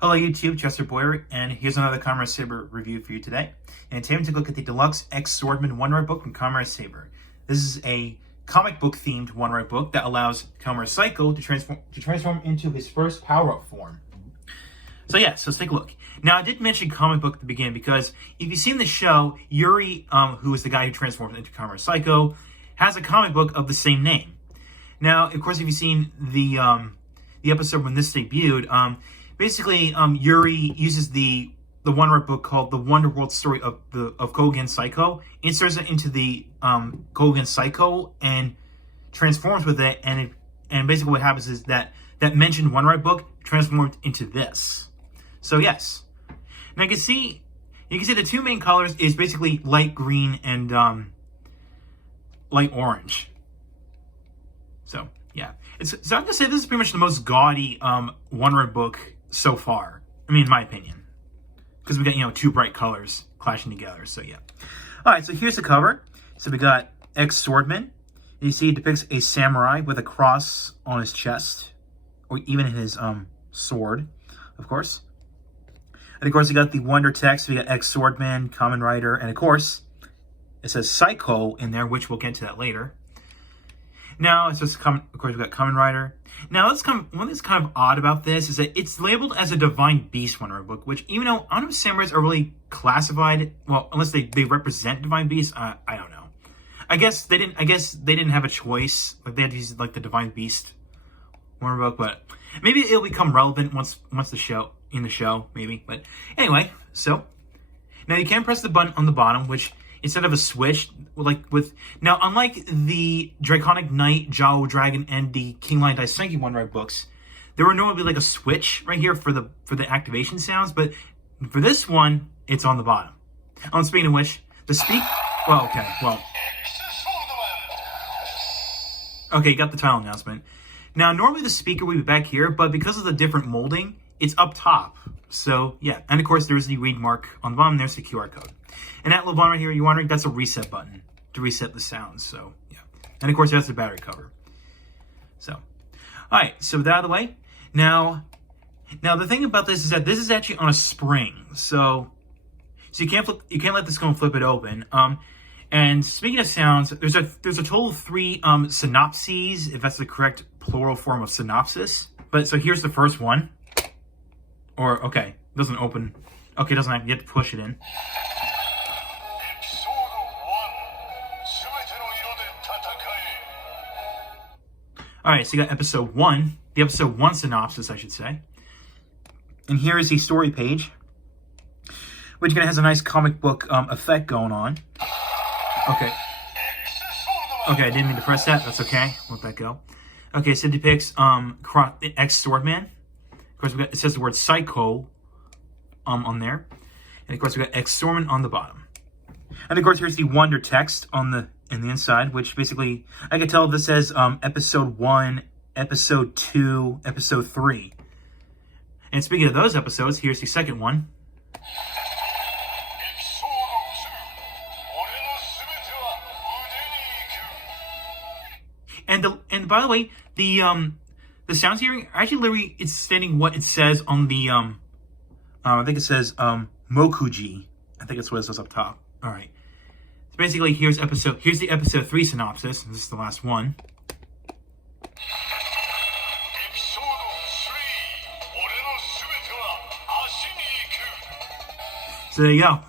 Hello YouTube, Chester Boyer, and here's another Kamen Saber review for you today. And today I'm going to look at the deluxe X-Swordman one-ride book from Kamen Saber. This is a comic book themed one-ride book that allows Kamen Psycho to transform into his first power-up form. So yes, let's take a look. Now I did mention comic book at the beginning because if you've seen the show, Yuri, who is the guy who transforms into Kamen Psycho, has a comic book of the same name. Now, of course, if you've seen the episode when this debuted, basically, Yuri uses the one-ride book called The Wonder World Story of Kogen Psycho, inserts it into the Kogen Psycho, and transforms with it. And basically, what happens is that mentioned one-ride book transformed into this. So yes, now you can see the two main colors is basically light green and light orange. So yeah, so I'm gonna say this is pretty much the most gaudy one-ride book so far. I mean, in my opinion, because we got two bright colors clashing together. So yeah. All right, so here's the cover. So we got X-Swordman. You see, it depicts a samurai with a cross on his chest, or even his sword, of course. And of course, we got the Wonder text. We got X-Swordman, Kamen Rider, and of course, it says Psycho in there, which we'll get to that later. Now, it's just of course, we've got Kamen Rider. Now, one that's kind of odd about this is that it's labeled as a Divine Beast one-ride book, which, even though I don't know if samurais are really classified, well, unless they represent Divine Beast, I don't know. I guess they didn't have a choice. Like, they had to use like the Divine Beast one-ride book, but maybe it'll become relevant once the show maybe. But anyway, so now you can press the button on the bottom, which instead of a switch, now unlike the Draconic Knight, Jao Dragon, and the King Lion Daisenki one-ride books, there would normally be like a switch right here for the activation sounds, but for this one, it's on the bottom. Speaking of which, okay, you got the title announcement. Now, normally the speaker would be back here, but because of the different molding, it's up top. So, yeah. And, of course, there's the read mark on the bottom. There's the QR code. And that little button right here, you're wondering, that's a reset button to reset the sounds. So, yeah. And, of course, that's the battery cover. So, all right. So, with that out of the way. Now, the thing about this is that this is actually on a spring. So you can't let this go and flip it open. And speaking of sounds, there's a total of 3 synopses, if that's the correct plural form of synopsis. But so here's the first one. Or okay, doesn't open. Okay, doesn't have, you have to push it in. All right, so you got episode 1, the episode 1 synopsis, I should say. And here is the story page, which kind of has a nice comic book effect going on. Okay, I didn't mean to press that. That's okay. Let that go. Okay, so it depicts X-Swordman. Of course, it says the word Psycho on there. And of course, we got X-Swordman on the bottom. And of course, here's the Wonder text in the inside, which basically, I can tell this says episode 1, episode 2, episode 3. And speaking of those episodes, here's the second one. And by the way, the sounds hearing actually literally it's stating what it says on the I think it says Mokuji. I think that's what it says up top. All right. So basically, here's the episode 3 synopsis. This is the last one. So there you go.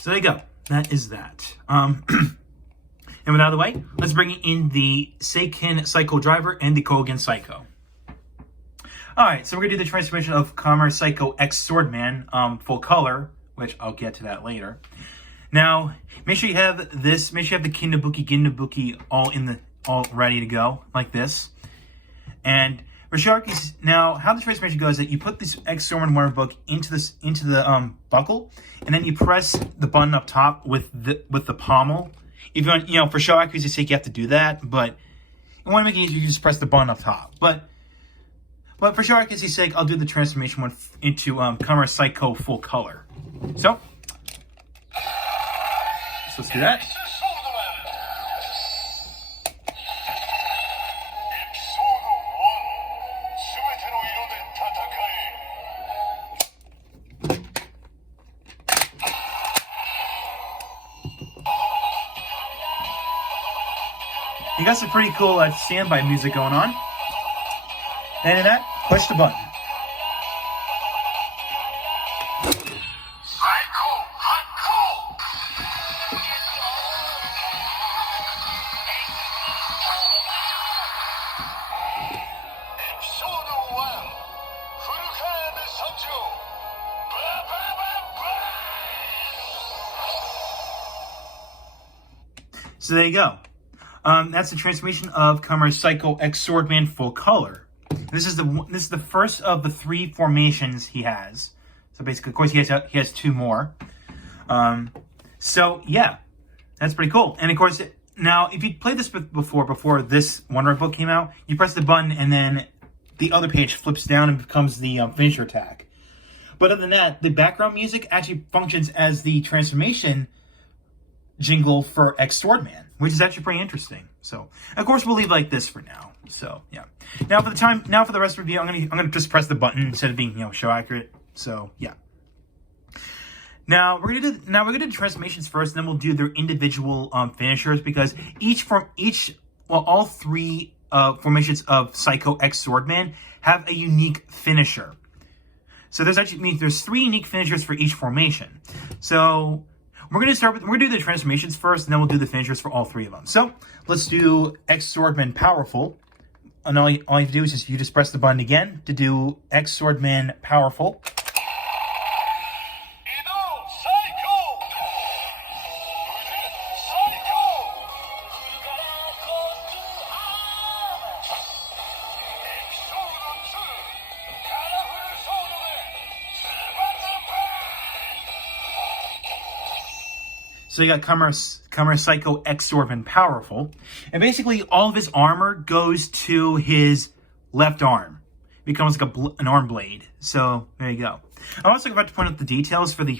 So there you go. That is that. And with out of the way, let's bring in the Seiken Psycho Driver and the Kogen Psycho. Alright, so we're going to do the transformation of Kamen Psycho X-Swordman full color, which I'll get to that later. Now, make sure you have this, make sure you have the Kinnabuki all ready to go, like this. And for Sharkies, now, how the transformation goes is that you put this X-Swordman Wonder book into the buckle, and then you press the button up top with the pommel. If you want, for show accuracy's sake, you have to do that, but you want to make it easier, you can just press the button up top. But for show accuracy's sake, I'll do the transformation one into Kamen Psycho full color. So let's do that. You got some pretty cool standby music going on. And in that, push the button. So there you go. That's the transformation of Kamen Psycho X-Swordman full color. This is the first of the 3 formations he has. So basically, of course, he has 2 more. So yeah, that's pretty cool. And of course, now if you played this before this Wonder book came out, you press the button and then the other page flips down and becomes the finisher attack. But other than that, the background music actually functions as the transformation jingle for X-Swordman, which is actually pretty interesting. So, of course, we'll leave like this for now. So, yeah. Now for the rest of the video, I'm gonna just press the button instead of being show accurate. So, yeah. Now we're gonna do the transformations first, and then we'll do their individual finishers because all 3 formations of Psycho X-Swordman have a unique finisher. So there's 3 unique finishers for each formation. So we're gonna do the transformations first, and then we'll do the finishers for all 3 of them. So let's do X-Swordman Powerful. And all you have to do is just press the button again to do X-Swordman Powerful. So you got Kamen Psycho X-Swordman Powerful. And basically all of his armor goes to his left arm. It becomes like an arm blade. So there you go. I'm also about to point out the details for the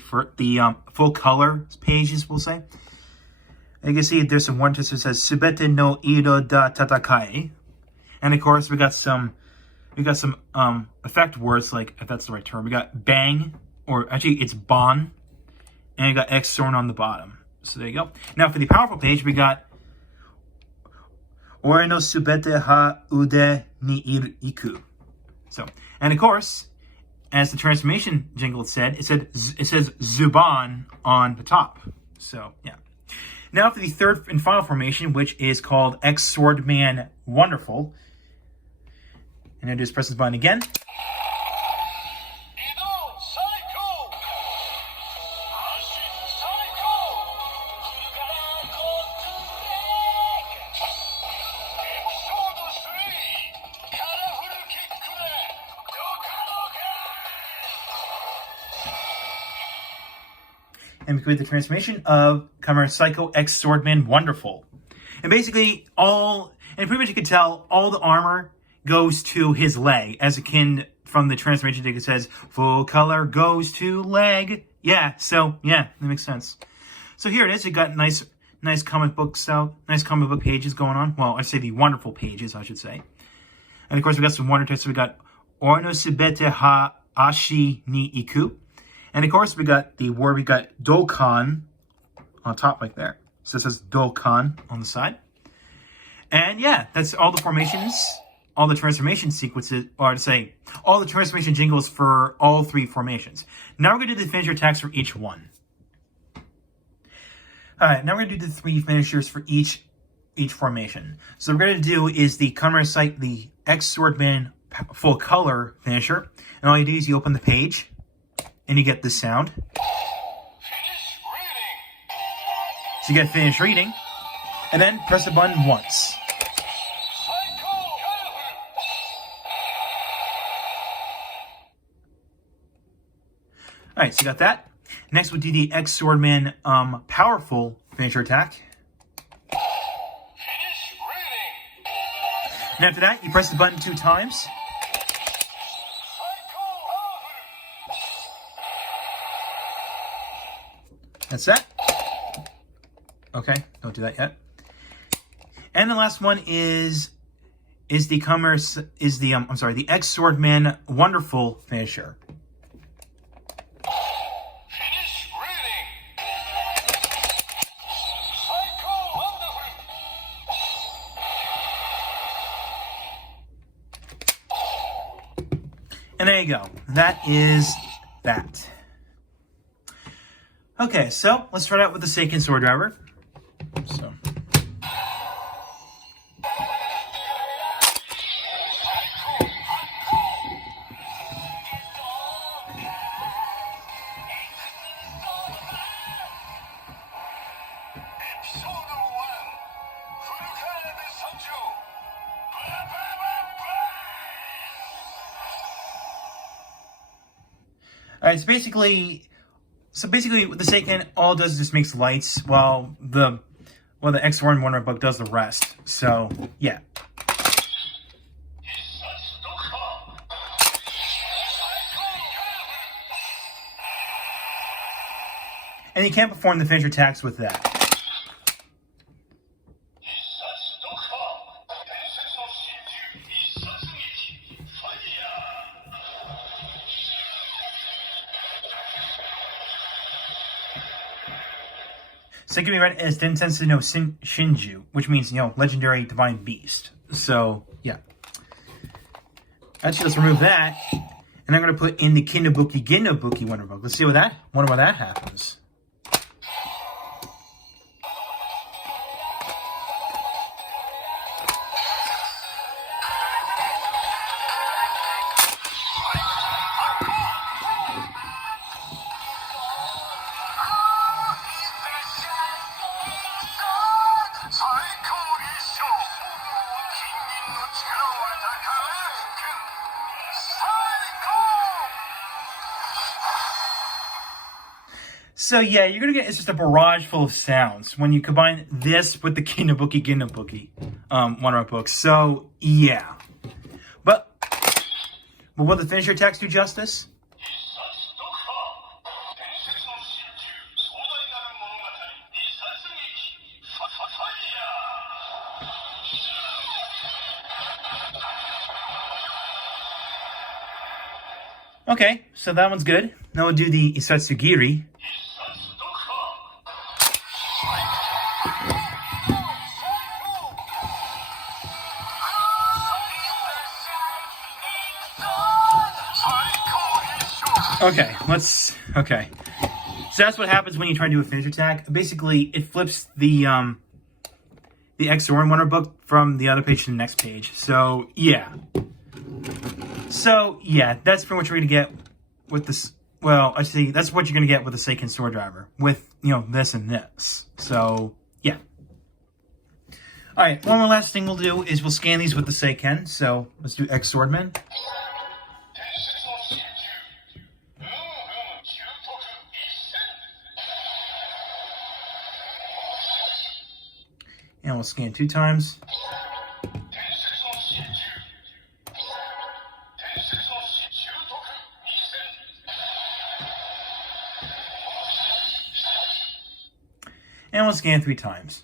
full color pages, we'll say. You can see there's some one that says Subete no Iro da Tatakai. And of course we got some effect words, like, if that's the right term. We got bang, or actually it's bon. And you got X-Sword on the bottom. So there you go. Now for the powerful page, we got Ore no subete ha ude ni iku. So, and of course, as the transformation jingle said, it says Zuban on the top. So yeah. Now for the third and final formation, which is called X-Swordman Wonderful. And I just press this button again. And we create the transformation of Kamen Psycho X-Swordman Wonderful. And basically pretty much you can tell all the armor goes to his leg, as akin from the transformation ticket says, full color goes to leg. Yeah, so yeah, that makes sense. So here it is. You got nice comic book style, nice comic book pages going on. Well, I'd say the wonderful pages, I should say. And of course we got some wonder text. So we got Ore no subete ha ashi ni iku. And of course, we got Dokkan on top right there. So it says Dokkan on the side. And yeah, that's all the formations, all the transformation sequences, or to say, all the transformation jingles for all 3 formations. Now we're going to do the finisher attacks for each one. Alright, now we're going to do the 3 finishers for each formation. So what we're going to do is the X-Swordman full color finisher. And all you do is you open the page. And you get this sound. So you get finish reading. And then press the button once. Alright, so you got that. Next we'll do the X-Swordman powerful finisher attack. And after that, you press the button 2 times. That's that. Okay, don't do that yet. And the last one is the X-Swordman Wonderful finisher. And there you go. That is that. Okay, so let's start out with the Seiken Sword Driver. So. Alright, so basically the Seiken all it does is just makes lights while the X-Swordman Wonder Book does the rest. So yeah. And you can't perform the finisher attacks with that. So it can be read as Densetsu no Shinju, which means, legendary divine beast. So, yeah. Actually, let's remove that. And I'm going to put in the Kinnobuki Wonder Book. Let's see what that happens. So yeah, you're gonna get, it's just a barrage full of sounds when you combine this with the Kinnobuki Wonder Book. So yeah, but will the finisher attacks do justice? Okay, so that one's good. Now we'll do the Isatsugiri. Okay. So that's what happens when you try to do a finisher attack. Basically, it flips the X-Swordman Wonder Book from the other page to the next page. So yeah. That's pretty much what you're gonna get with this. Well, actually, that's what you're gonna get with the Seiken Sword Driver with this and this. So yeah. All right, one more last thing we'll do is we'll scan these with the Seiken. So let's do X-Swordman. And we'll scan 2 times. And we'll scan 3 times.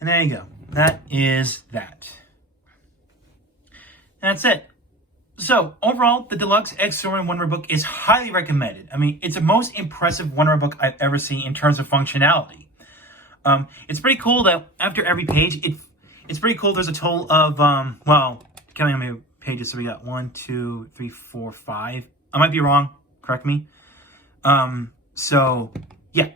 And there you go. That is that. That's it. So, overall, the Deluxe X-Swordman Wonder Book is highly recommended. I mean, it's the most impressive Wonder Book I've ever seen in terms of functionality. It's pretty cool that after every page, it's pretty cool. There's a total of, counting how many pages, so we got 1, 2, 3, 4, 5. I might be wrong. Correct me. So, yeah.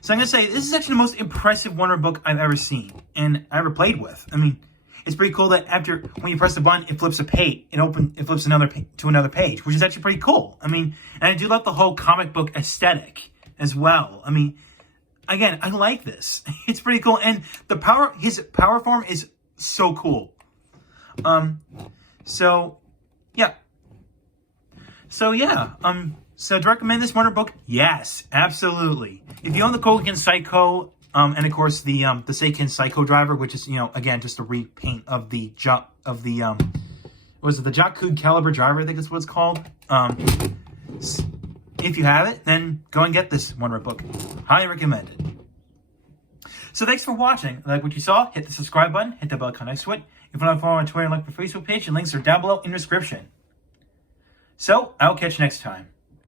So I'm going to say, this is actually the most impressive Wonder Book I've ever seen, and I ever played with. I mean, it's pretty cool that when you press the button, it flips a page. It flips to another page, which is actually pretty cool. I mean, and I do love the whole comic book aesthetic as well. I mean, again, I like this. It's pretty cool, and his power form is so cool. So do I recommend this Wonder Book? Yes, absolutely. If you own the Koken Psycho. And of course the Seiken Psycho Driver, which is again just a repaint of the Jakud Caliber Driver, I think that's what it's called. If you have it, then go and get this Wonder Book. Highly recommended. So thanks for watching. If you like what you saw, hit the subscribe button, hit the bell icon next to it. If you want to follow on Twitter, like the Facebook page, and links are down below in the description. So I'll catch you next time.